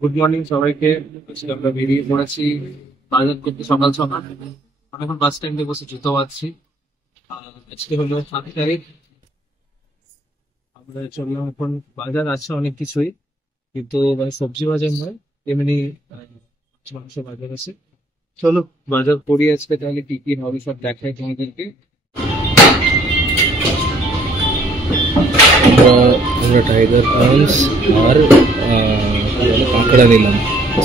Good morning সবাইকে। আজকে আমরা বেরিয়ে পড়েছি বাজার করতে সকাল সকাল। আমি এখন বাস স্ট্যান্ডে বসে জুতো বাঁধছি। আজকে হলো 7 তারিখ। আমরা চললাম এখন। বাজার আছে অনেক কিছুই, কিন্তু মানে সবজি বাজার নয়, এমনি মাংস বাজার আছে। চলো বাজার করি আজকে, তাহলে কি কি হবে সব দেখাই তোমাদেরকে। আমরা টাইগার প্রনস আর কাঁকড়া নিলাম।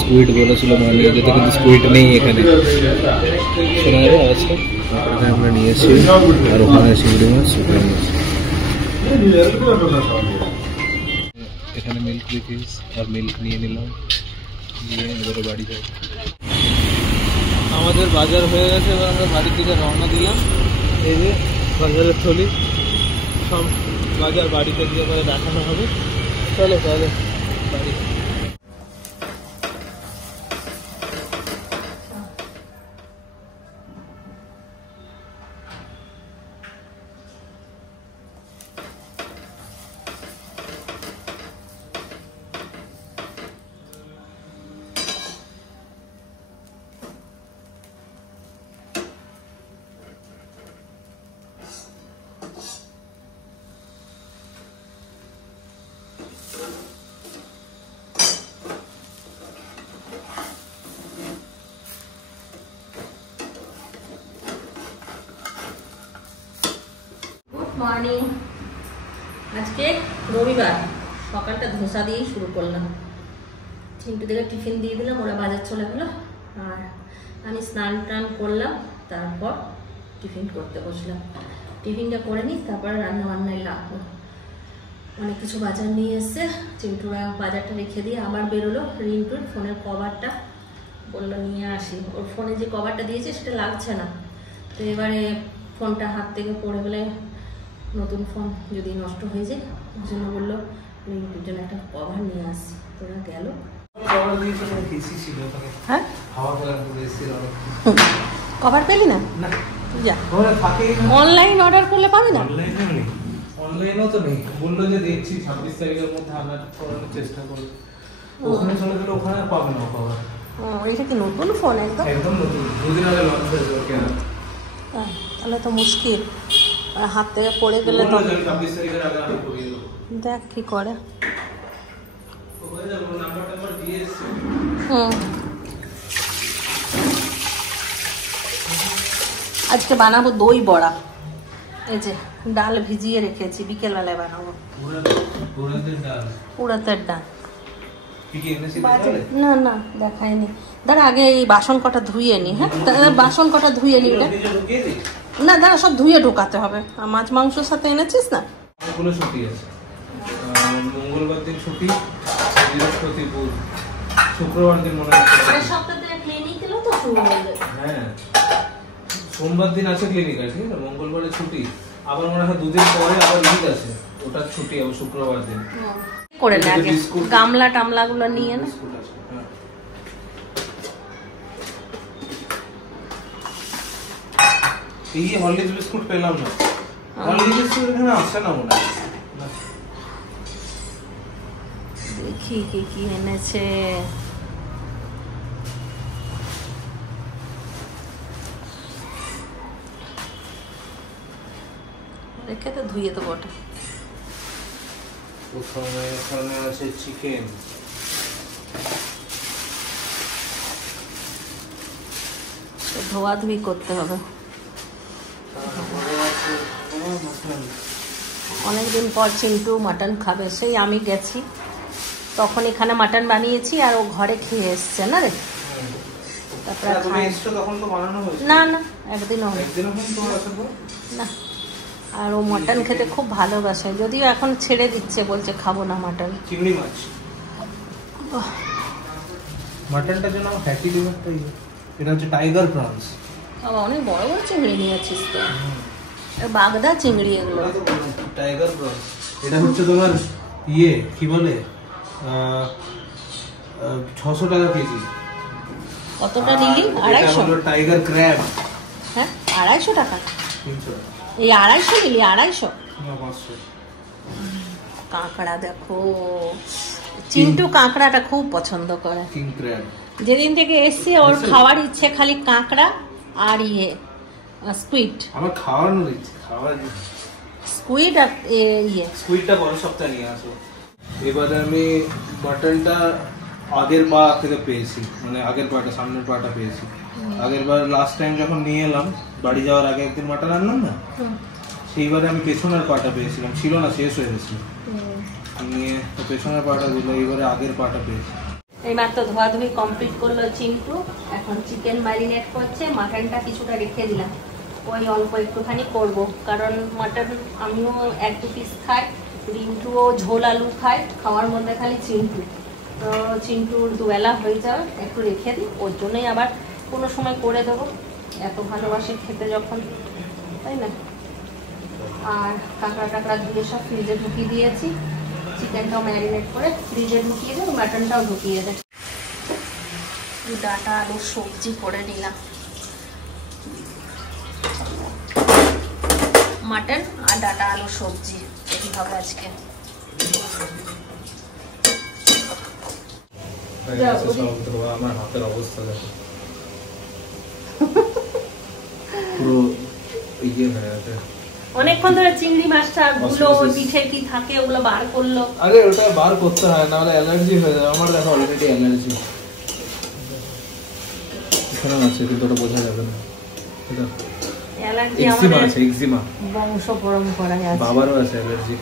স্কুইড বলেছিল মা নিয়ে যেতে, কিন্তু স্কুইড নেই এখানে। শোনা যাবে আজকে কাঁকড়াটা আমরা নিয়েছি, আর ওখানে চিংড়ি মাছ ওখানে নিয়েছি। এখানে মিল্ক বিকিস আর মিল্ক নিয়ে নিলাম, নিয়ে এবারে বাড়ি যাই। আমাদের বাজার হয়ে গেছে, এবার আমরা বাড়ির দিকে রওনা দিলাম। এই যে বাজারের থলি, সব বাজার বাড়িতে গিয়ে পরে দেখানো হবে। চলো তাহলে বাড়ি। মর্নিং। আজকে রবিবার, সকালটা ধোসা দিয়েই শুরু করলাম। চিন্টুদেরকে টিফিন দিয়ে দিলাম, ওরা বাজার চলে গেলো, আর আমি স্নান টান করলাম, তারপর টিফিন করতে বসলাম। টিফিনটা করে নিই, তারপর রান্না বান্নায় লাগবো। অনেক কিছু বাজার নিয়ে এসছে। চিন্টুরা বাজারটা রেখে দিয়ে আবার বেরোলো। রিন্টুর ফোনের কভারটা বললো নিয়ে আসি। ওর ফোনে যে কভারটা দিয়েছে সেটা লাগছে না, তো এবারে ফোনটা হাত থেকে পড়ে গেলে নতুন ফোন যদি নষ্ট হয়ে যায়, ওই জন্য বললো রিন্টুর জন্য একটা কভার নিয়ে আসি। তোরা গেল। হ্যাঁ, কভার পেলি না? যা, অনলাইন অর্ডার করলে পাবি না। অনলাইনও তো নেই, বললো যে দেখছি 26 তারিখের মধ্যে আনার করানোর চেষ্টা করবো। ওখানে চলে গেলে ওখানে পাবে না কভার। এটা কি নতুন ফোন? একদম একদম নতুন, 2 দিন আগে লঞ্চ হয়েছে ওর কেনা। তাহলে তো মুশকিল, হাত থেকে পড়ে গেলে তো। 26 তারিখের আগে আমি করিয়ে দেবো। দেখ কি করে। আজকে বানাবো দই বড়া। এই যে ডাল ভিজিয়ে রেখেছি, বিকেলবেলায় বানাবো। উড়াতের ডাল। না না দেখায়নি, দাঁড়া আগে এই বাসন কটা ধুয়ে নি। হ্যাঁ, বাসন কটা ধুয়ে নি। না দাঁড়া, সব ধুয়ে ঢোকাতে হবে। মাছ মাংসের সাথে এনেছিস না? ছুটি আছে, মঙ্গলবার দিন ছুটি, বৃহস্পতি বুধ, শুক্রবার দিন মনে হয় সপ্তাহে ক্লিনিক এলো তো শুরু হয়ে। হ্যাঁ, সোমবার দিন আছে ক্লিনিক আছে, মঙ্গলবারে ছুটি, আবার মনে হয় 2 দিন পরে আবার ঈদ আছে, ওটা ছুটি হবে শুক্রবার দিন। করে নে আগে গামলা টামলা গুলো নিয়ে না। এই হরলিক্স বিস্কুট পেলাম না, হরলিক্স বিস্কুট এখানে আসে না মনে হয়। দেখি কি কি এনেছে। রেখে তো ধুয়ে তো বটে। ওখানে আছে চিকেন, ধোয়াধুয়ি করতে হবে। অনেকদিন পর চিন্টু মাটন খাবে। সেই আমি গেছি তখন এখানে মাটন বানিয়েছি, আর ও ঘরে খেয়ে এসছে না রে। তারপরে না না একদিনও না। আর ও মাটন খেতে খুব ভালোবাসে, যদিও এখন ছেড়ে দিচ্ছে, বলছে খাবো না মাটন। চিংড়ি মাছ, মাটনটা যেন ফ্যাটি লিভারটা। এটা হচ্ছে টাইগার প্রনস। বাবা অনেক বড় বড় চিংড়ি নিয়েছিস তো, বাগদা চিংড়ি এগুলো। Tiger prawns. এটা হচ্ছে তোমার ইয়ে কি বলে 600 টাকা কেজি। কতটা নিলি? 250। Tiger crab. হ্যাঁ 250 টাকা। 300। এই 250 নিলি? 250। 500। কাঁকড়া দেখো, চিন্টু কাঁকড়াটা খুব পছন্দ করে। যেদিন থেকে এসছে ওর খাওয়ার ইচ্ছে খালি কাঁকড়া আর স্কুইড। আমার খাওয়ানোর ইচ্ছে, খাওয়ার স্কুইড আর স্কুইডটা পরের সপ্তাহে নিয়ে আসো। এবারে আমি মাটনটা আগের পা থেকে পেয়েছি, মানে আগের পাটা, সামনের পাটা পেয়েছি। আগের বার লাস্ট টাইম যখন নিয়ে এলাম বাড়ি যাওয়ার আগে একদিন মাটন আনলাম না, সেইবারে আমি পেছনের পাটা পেয়েছিলাম, ছিল না, শেষ হয়ে গেছিল, নিয়ে পেছনের পাটা দিল, এইবারে আগের পাটা পেয়েছি। এইমাত্র ধোয়াধুয়ি কমপ্লিট করলো চিন্টু, এখন চিকেন ম্যারিনেট করছে। মাটনটা কিছুটা রেখে দিলাম, ওই অল্প একটুখানি করব, কারণ মাটন আমিও 1-2 পিস খাই, রিন্টুও ঝোল আলু খায়, খাওয়ার মধ্যে খালি চিন্টু। তো চিন্টুর দুবেলা হয়ে যাবে, একটু রেখে দিই, ওর জন্যই আবার কোনো সময় করে দেবো, এত ভালোবাসে খেতে যখন, তাই না। আর কাঁকড়া টাকড়া ধুয়ে সব ফ্রিজে ঢুকিয়ে দিয়েছি, চিকেনটাও ম্যারিনেট করে ফ্রিজে ঢুকিয়ে দেবো, মাটনটাও ঢুকিয়ে দেয়। ডাটা আলুর সবজি করে নিলাম, মাটন আর ডাটা আলুর সবজি এই হবে আজকে। আমার হাতের অবস্থা দেখো, পুরো ইয়ে হয়ে গেছে। অনেকক্ষণ ধরে চিংড়ি মাছটা গুলো পিঠে কি থাকে ওগুলো বার করলো। আরে ওটা বার করতে হয় না, হলে অ্যালার্জি হয়ে যাবে। আমার দেখো অলরেডি অ্যালার্জি এখানে আছে, কিন্তু ওটা বোঝা যাবে না। অ্যালার্জি আমাদের আছে, এক্সিমা বংশ পরম্পরায় আছে, বাবারও আছে অ্যালার্জি।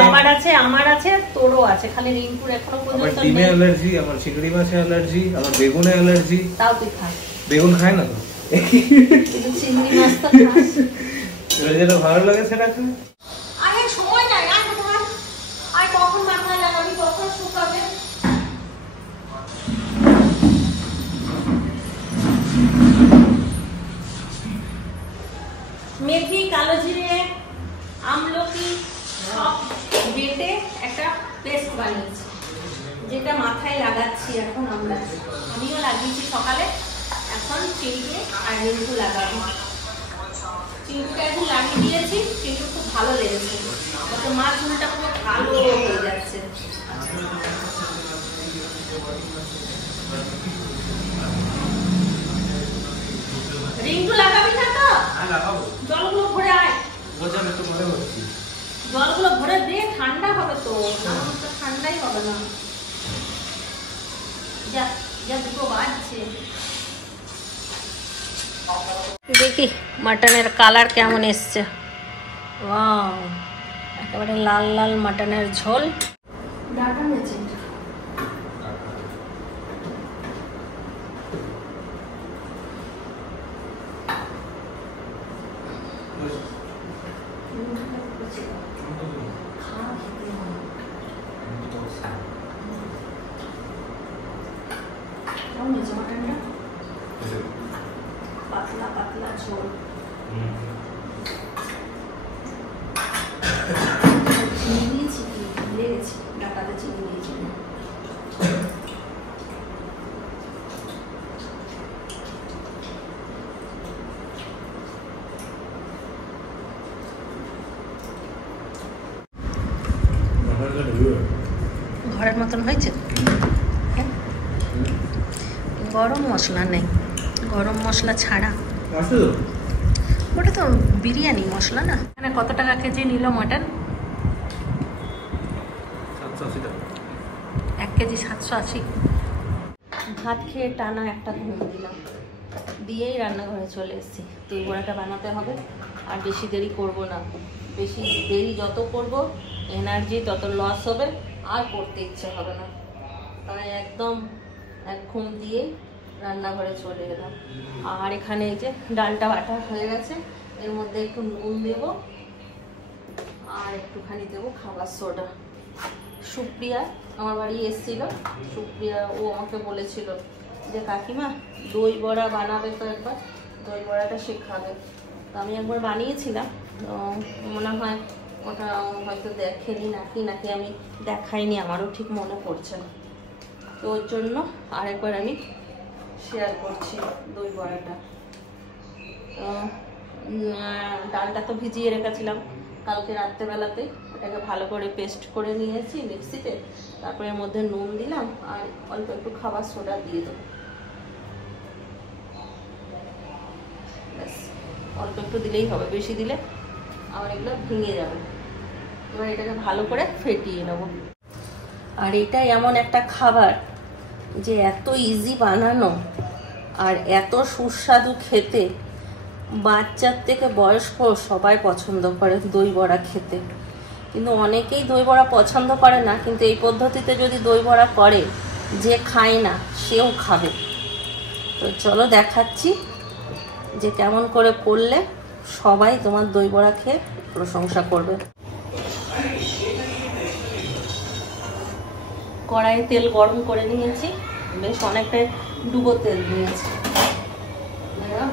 বাবার আছে, আমার আছে, তোরও আছে, খালি রিঙ্কুর এখনো পর্যন্ত আমার ডিমে অ্যালার্জি, আমার চিংড়ি মাছে অ্যালার্জি, আমার বেগুনে অ্যালার্জি। তাও তুই খাস? বেগুন খায় না তো, কিন্তু চিংড়ি মাছ তো খাস। যেটা ভালো লাগে সেটা খায়। আরে সময় নাই, আর কখন মাথা লাগাবি, কখন শুকাবে। মেথি, কালো জিরে, আমলকি সব বেটে একটা পেস্ট বানিয়েছি, যেটা মাথায় লাগাচ্ছি এখন আমরা। আমিও লাগিয়েছি সকালে, এখন চিংড়ি আর লেবু লাগাবো। চিংড়িটা এখন লাগিয়ে দিয়েছি, চিংড়ি খুব ভালো লেগেছে, মাছ ঝোলটা পুরো ভালো হয়ে যাচ্ছে। রিংটু লাগাবি না তো? জলগুলো ভরে আয়, জলগুলো ভরে দে, ঠান্ডা হবে তো, ঠান্ডাই হবে না। যা যা, দুটো বাজছে। দেখি মাটনের কালার কেমন এসছে। ওয়াও, একেবারে লাল লাল মাটনের ঝোল। ডাটা নিয়েছি, মাটনটা পাতলা পাতলা ঝোল। চিনি দিয়েছি, কি ভুলে গেছি, ডাটাতে চিনি দিয়েছি। ঘরের মতন হয়েছে। গরম মশলা নেই, গরম মশলা ছাড়া, ওটা তো বিরিয়ানি মশলা না। এখানে কত টাকা কেজি নিল মাটন? 1 কেজি 780। ভাত খেয়ে টানা একটা ঘুম দিলাম, দিয়েই রান্নাঘরে চলে এসেছি। দই বড়াটা বানাতে হবে, আর বেশি দেরি করব না। বেশি দেরি যত করব এনার্জি তত লস হবে, আর করতে ইচ্ছে হবে না। তাই একদম এক ঘুম দিয়ে রান্নাঘরে চলে এলাম। আর এখানে এই যে ডালটা বাটা হয়ে গেছে, এর মধ্যে একটু নুন দেব আর একটুখানি দেবো খাবার সোডা। সুপ্রিয়া আমার বাড়ি এসেছিল, সুপ্রিয়া ও আমাকে বলেছিল যে কাকিমা দই বড়া বানাবে তো, একবার দই বড়াটা শেখাবে। তো আমি একবার বানিয়েছিলাম, মনে হয় ওটা হয়তো দেখেনি নাকি আমি দেখাইনি, আমারও ঠিক মনে পড়ছে না। তো ওর জন্য আরেকবার আমি শেয়ার করছি দই বড়াটা। ডালটা তো ভিজিয়ে রেখেছিলাম কালকে রাত্রেবেলাতে, এটাকে ভালো করে পেস্ট করে নিয়েছি মিক্সিতে। তারপরে এর মধ্যে নুন দিলাম আর অল্প একটু খাবার সোডা দিয়ে দেবো। ব্যাস, অল্প একটু দিলেই হবে, বেশি দিলে আবার এগুলো ভেঙে যাবে। এবার এটাকে ভালো করে ফেটিয়ে নেব। আর এটা এমন একটা খাবার যে এত ইজি বানানো আর এত সুস্বাদু খেতে, বাচ্চার থেকে বয়স্ক সবাই পছন্দ করে দই বড়া খেতে। কিন্তু অনেকেই দই বড়া পছন্দ করে না, কিন্তু এই পদ্ধতিতে যদি দই বড়া করে, যে খায় না সেও খাবে। তো চলো দেখাচ্ছি যে কেমন করে করলে সবাই তোমার দই বড়া খেয়ে প্রশংসা করবে। কড়াইয়ে তেল গরম করে নিয়েছি, বেশ অনেকটাই ডুবো তেল দিয়েছি।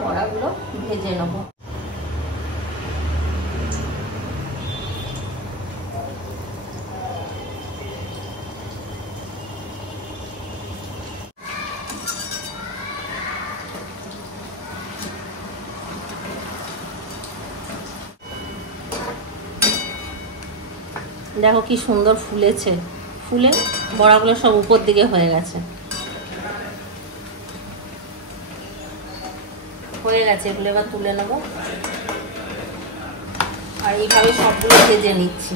বড়াগুলো ভেজে নেব। দেখো কি সুন্দর ফুলেছে, ফুলে বড়াগুলো সব উপর দিকে হয়ে গেছে। এগুলো এবার তুলে নেব আর এইভাবে সবগুলো ভেজে নিচ্ছি।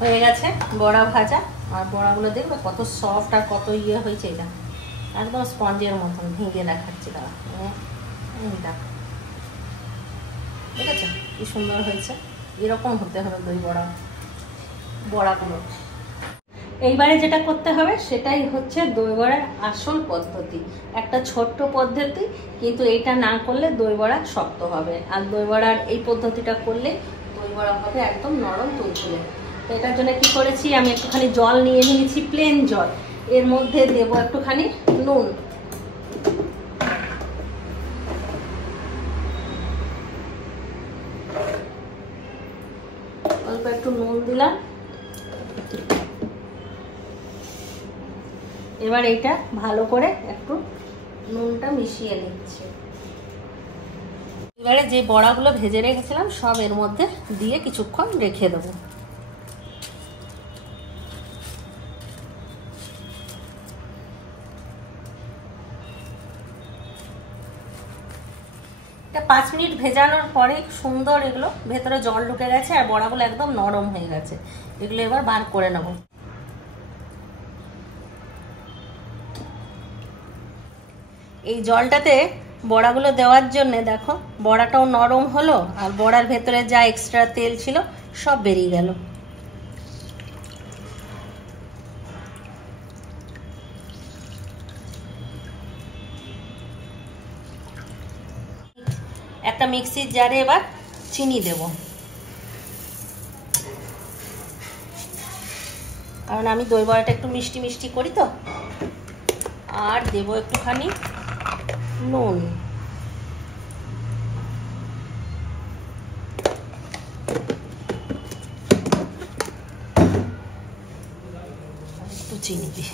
হয়ে গেছে বড়া ভাজা। আর বড়াগুলো দেখবে কত সফট আর কত ইয়ে হয়েছে, এটা একদম স্পঞ্জের মতন। ভেঙে দেখাচ্ছি দাঁড়া, ঠিক আছে? কি সুন্দর হয়েছে, এরকম হতে হবে দই বড়াগুলো। এইবারে যেটা করতে হবে সেটাই হচ্ছে দই বড়ার আসল পদ্ধতি। একটা ছোট্ট পদ্ধতি, কিন্তু এটা না করলে দই বড়া শক্ত হবে। আর দই বড়ার এই পদ্ধতিটা করলে দই বড়া হবে একদম নরম তুলতুলে। তো এটার জন্য কি করেছি, আমি একটুখানি জল নিয়ে নিয়েছি, প্লেন জল। এর মধ্যে দেবো একটুখানি নুন, অল্প একটু নুন দিলাম। এবার এটা ভালো করে একটু নুনটা মিশিয়ে নিচ্ছি। এবারে যে বড়াগুলো ভেজে রেখেছিলাম সব এর মধ্যে দিয়ে কিছুক্ষণ রেখে দেবো। এটা 5 মিনিট ভেজানোর পরে সুন্দর এগুলো ভেতরে জল ঢুকে গেছে আর বড়াগুলো একদম নরম হয়ে গেছে। এগুলো এবার বার করে নেব। এই জলটাতে বড়াগুলো দেওয়ার জন্য দেখো বড়াটাও নরম হলো আর বড়ার ভেতরে যা এক্সট্রা তেল ছিল সব বেরিয়ে গেল। একটা মিক্সির জারে এবার চিনি দেব, কারণ আমি দই বড়াটা একটু মিষ্টি মিষ্টি করি তো। আর দেব একটুখানি নুন, একটু চিনি দিই।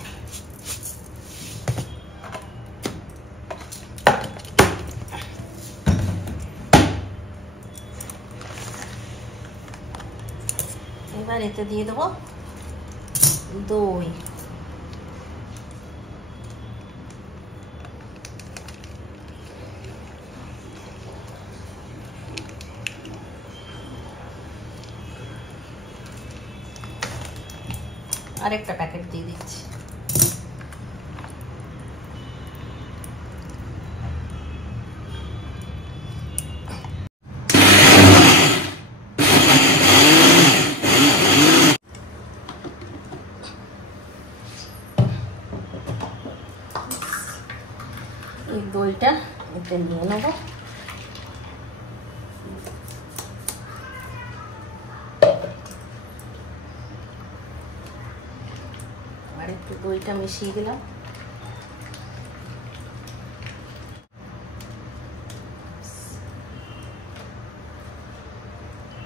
এবার এতে দিয়ে দেবো দই। আরেকটা প্যাকেট দিয়ে দিচ্ছি। এই দইটা এতে নিয়ে নেব। আর একটু দইটা মিশিয়ে দিলাম।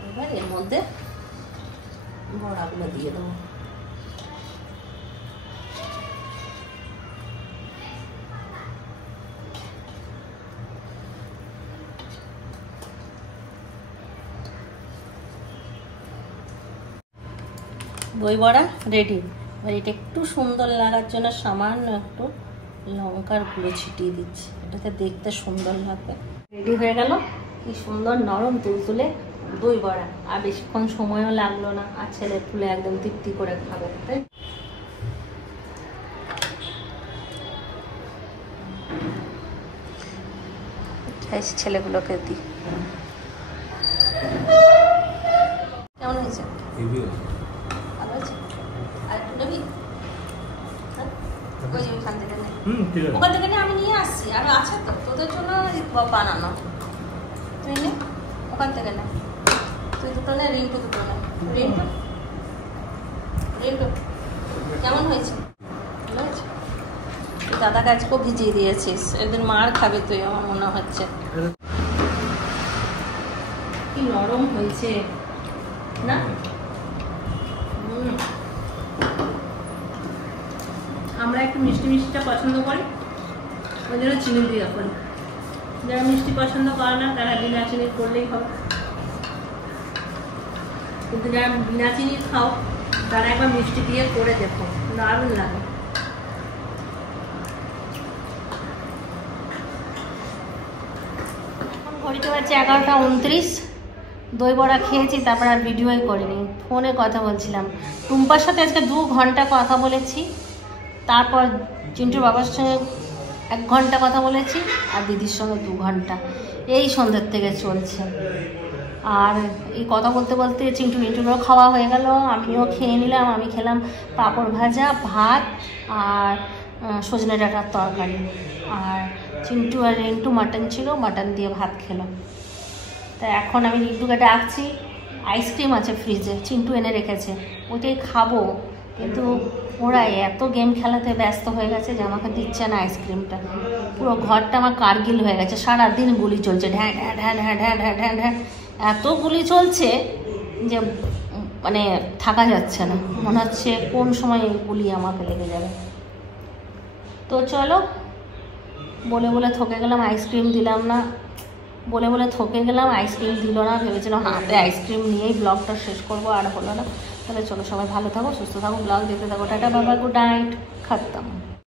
এবার এর মধ্যে বড়াগুলো দিয়ে দেবো। দই বড়া রেডি। এবার এটা একটু সুন্দর লাগার জন্য সামান্য একটু লঙ্কার গুঁড়ো ছিটিয়ে দিচ্ছি, এটাতে দেখতে সুন্দর লাগবে। রেডি হয়ে গেল কি সুন্দর নরম তুলতুলে দই বড়া। আর বেশিক্ষণ সময়ও লাগলো না, আর ছেলে পুলে একদম তৃপ্তি করে খাবে। তাই ছেলেগুলোকে দিই। কেমন হয়েছে? ভালো হয়েছে। আর নেবি? ওখান থেকে আমি নিয়ে আসছি, আর আছে তো তোদের জন্য বানানো। তুই নে ওখান থেকে নে, তুই দুটো নে, রিন্টু দুটো নে। রিন্টু রিন্টু কেমন হয়েছে? ভালো হয়েছে। তুই দাদাকে আজকেও ভিজিয়ে দিয়েছিস, একদিন মার খাবে তুই আমার মনে হচ্ছে। কি নরম হয়েছে না? আমরা একটু মিষ্টি মিষ্টিটা পছন্দ করি, ওই জন্য চিনি দিয়ে করি। যারা মিষ্টি পছন্দ করে না তারা বিনা চিনি করলেই হবে, কিন্তু যারা বিনা চিনি খাও তারা একবার মিষ্টি দিয়ে করে দেখো, দারুণ লাগে। এখন ঘড়িতে বাজছে 11:29। দই বড়া খেয়েছি, তারপর আর ভিডিওই করিনি, ফোনে কথা বলছিলাম। টুম্পার সাথে আজকে 2 ঘন্টা কথা বলেছি, তারপর চিন্টুর বাবার সঙ্গে 1 ঘন্টা কথা বলেছি, আর দিদির সঙ্গে 2 ঘন্টা। এই সন্ধ্যের থেকে চলছে। আর এই কথা বলতে বলতে চিন্টুরও খাওয়া হয়ে গেল, আমিও খেয়ে নিলাম। আমি খেলাম পাঁপড় ভাজা, ভাত আর সজনে ডাঁটার তরকারি। আর চিন্টু আর রিন্টু মাটন ছিল, মাটন দিয়ে ভাত খেলাম। তা এখন আমি রিন্টুকে ডাকছি, আইসক্রিম আছে ফ্রিজে, চিন্টু এনে রেখেছে, ওইটাই খাবো। কিন্তু ওরা এত গেম খেলাতে ব্যস্ত হয়ে গেছে যে আমাকে দিচ্ছে না আইসক্রিমটা। পুরো ঘরটা আমার কারগিল হয়ে গেছে, সারাদিন গুলি চলছে, ঢ্যাঁ ঢ্যাঁ ঢ্যাঁ ঢ্যাঁ ঢ্যাঁ ঢ্যাঁ ঢ্যাঁ ঢ্যাঁ, এত গুলি চলছে যে মানে থাকা যাচ্ছে না। মনে হচ্ছে কোন সময় এই গুলি আমাকে লেগে যাবে। তো চলো, বলে বলে থকে গেলাম, আইসক্রিম দিলাম না। বলে বলে থকে গেলাম, আইসক্রিম দিল না। ভেবেছিলাম হাতে আইসক্রিম নিয়েই ব্লগটা শেষ করবো, আর হলো না। তাহলে চলো, সবাই ভালো থাকো, সুস্থ থাকো, ব্লগ দেখতে থাকো। টাটা বাবা, গুড নাইট, খতম।